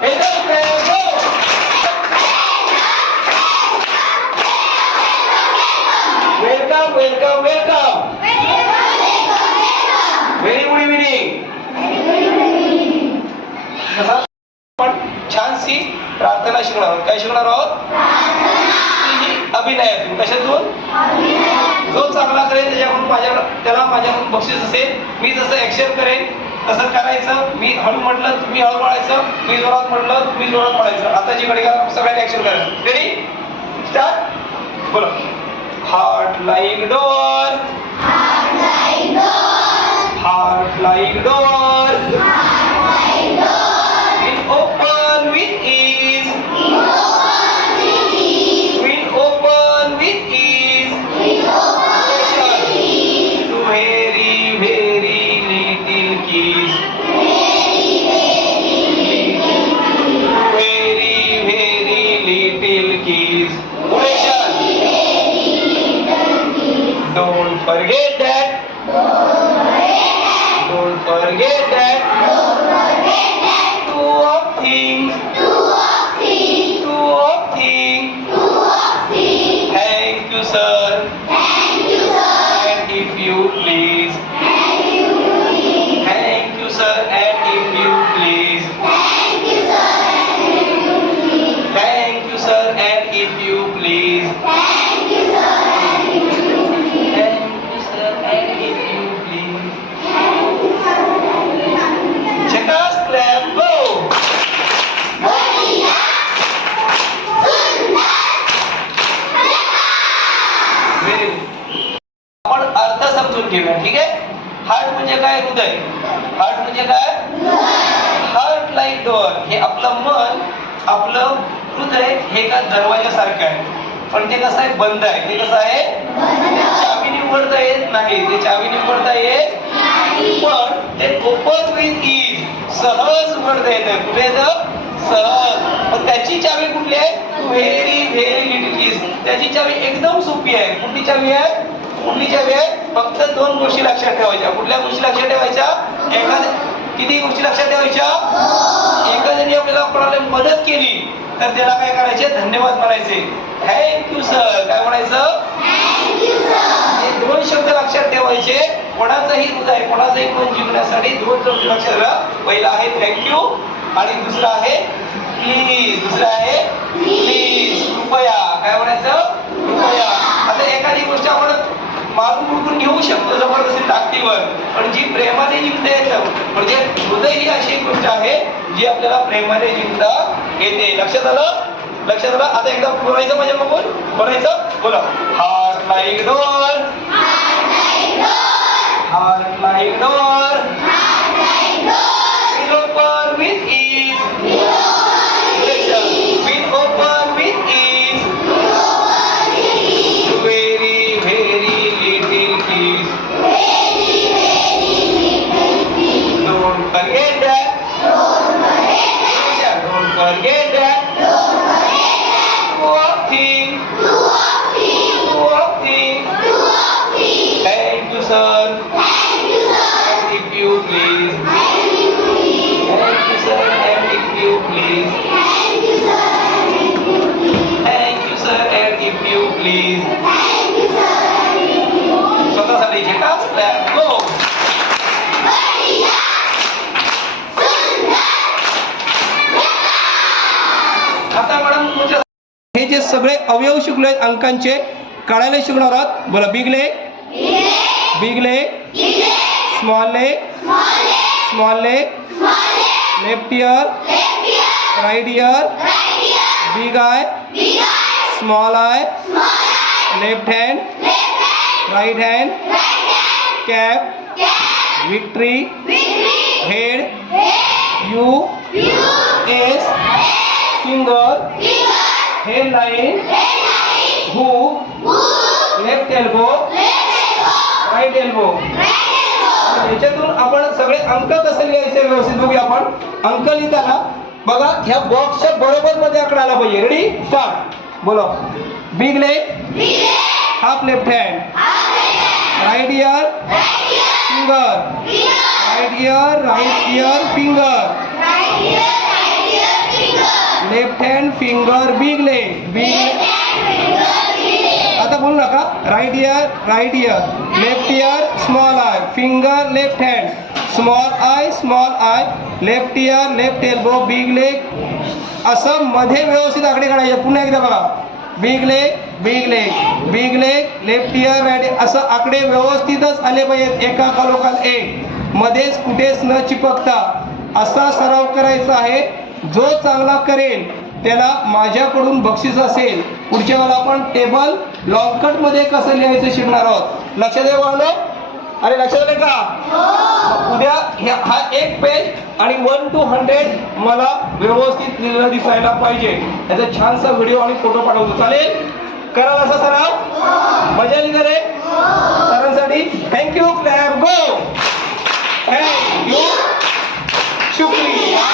Welcome welcome welcome. Very good evening. छानशी प्रार्थना शिकणार आहोत. काय शिकणार आहोत? अभिनयातून. कशातून? जो चांगला करेल त्याला माझ्याकडून बक्षीस असेल. मी जसं ऍक्शन करेन तसं करायचं. मी हळू म्हटलं तुम्ही हळू पडायचं, मी जोरात म्हटलं तुम्ही जोरात पडायचं. आताची घडी घाला, सगळ्यांनी ऍक्शन करायचं. Ready start. बोला. Heart like door, heart like door, will open with ease, will open with ease, to very very little keys, very very little keys. Don't forget that. Don't forget that. Two of things. Thank you, sir. And if you please. Thank you, sir. And if you please. Thank you, sir. And if you please. आपण अर्थ समजून घेऊया. ठीक आहे. Heart म्हणजे काय? हृदय. Heart म्हणजे काय? Heart like door. हे आपलं मन, आपलं हृदय हे का दरवाजासारखं आहे, पण ते कसं आहे? बंद आहे. ते कसं आहे? चावीने उघडता येत नाही. ते चावीने उघडता येत पण ते ओपन विथ इज, सहज उघडता येतं. कुठे येतं? सहज. पण त्याची चावी कुठली आहे? Very very little keys. त्याची चावी एकदम सोपी आहे. कुठली चावी आहे? कुठली चावी आहे? फक्त दोन गोष्टी लक्षात ठेवायच्या. कुठल्या गोष्टी लक्षात ठेवायच्या? किती गोष्टी लक्षात ठेवायच्या? एखाद्याने आपल्याला कोणाला मदत केली तर त्याला काय करायचे? धन्यवाद म्हणायचे. Thank you sir. काय म्हणायचं? हे दोन शब्द लक्षात ठेवायचे. कोणाचंही हृदय, कोणाचंही मन जिंकण्यासाठी दोन शब्द लक्षात ठेवा. पहिला आहे थँक्यू आणि दुसरा आहे प्लीज. दुसरा आहे प्लीज, कृपया. काय म्हणायचं? कृपया. आता एखादी गोष्ट आपण मारून उडकून घेऊ शकतो जबरदस्ती ताकदीवर, पण जी प्रेमाने जिंकता येतं, म्हणजे हृदय ही अशी एक गोष्ट आहे जी आपल्याला प्रेमाने जिंकता येते. लक्षात आलं? लक्षात आलं? आता एकदा बोलायचं माझ्या बघून. बोलायचं. बोला. Heart like door, heart like door, will open with ease, will open with ease, very very little keys. Don't forget that. Don't forget that. Two of things. Thank you, sir. And if you please. Thank you, sir. And if you please. Thank you, sir. And if you please. स्वतःसाठी झेकास clap. गो. आता madam तुमच्या हे जे सगळे अवयव शिकलोय अंकांचे काढायला शिकणार आहोत. बोला. Big leg, big leg, small leg, small leg, left year, right year, big I, small eye, left hand, right hand, cap, victory, head, you, S, finger, head line, who, left elbow, right elbow. याच्यातून आपण सगळे अंक कसे लिहायचे व्यवस्थित बघूया. आपण अंक लिहिताना बघा ह्या बॉक्सच्या बरोबर मध्ये आकडा आला पाहिजे. Ready start. बोलो. Big leg, half left hand, right ear, finger, right ear, finger, left hand finger big leg big. आता बोलू नका. Right ear left ear small eye finger left hand small eye left ear left elbow big leg. असं मध्ये व्यवस्थित आकडे काढायचे. पुन्हा एकदा बघा. Big leg left ear right. असं आकडे व्यवस्थितच आले पाहिजेत एका खालोखाल एक, मध्येच कुठेच न चिपकता. असा सराव करायचा आहे. जो चांगला करेल त्याला माझ्याकडून बक्षीस असेल. पुढच्या वेळेला आपण टेबल लॉंग कट मध्ये कसं लिहायचं शिकणार आहोत. लक्षात आहे वाढलो. अरे लक्षात आले का. उद्या हा एक पेज आणि 1 to 100 मला व्यवस्थित लिहिलेलं दिसायला पाहिजे. याचा छानसा व्हिडिओ आणि फोटो पाठवतो. चालेल. कराल असा सराव. मजा आली का रे सरांसाठी. थँक्यू. क्लॅप गो. थँक्यू. शुक्रिया.